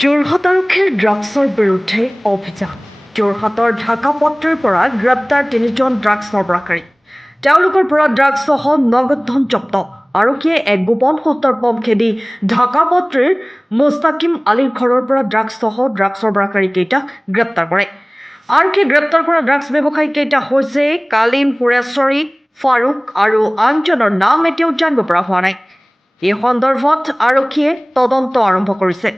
যোৰহাট আৰক্ষীৰ ড্ৰাগছৰ বিৰুদ্ধে অভিযান। যোৰহাটৰ ঢাকাপট্টিৰ পৰা গ্ৰেপ্তাৰ 3জন ড্ৰাগছ সৰবৰাহকাৰী। তেওঁলোকৰ পৰা ড্ৰাগছসহ নগদ ধন জব্দ। আৰক্ষীয়ে এক গোপন সূত্ৰৰ পম খেদি ঢাকাপট্টিৰ মুস্তাকিম আলীৰ ঘৰৰ পৰা ড্ৰাগছসহ ড্ৰাগছ সৰবৰাহকাৰীকেইটাক গ্ৰেপ্তাৰ কৰে। আৰক্ষীয়ে গ্ৰেপ্তাৰ কৰা ড্ৰাগছ ব্যৱসায়ীকেইটা হৈছে কালিম সুৰেশ্বৰী, ফাৰুক আৰু আনজনৰ নাম এতিয়াও জানিব পৰা হোৱা নাই। এই সন্দৰ্ভত আৰক্ষীয়ে তদন্ত আৰম্ভ কৰিছে।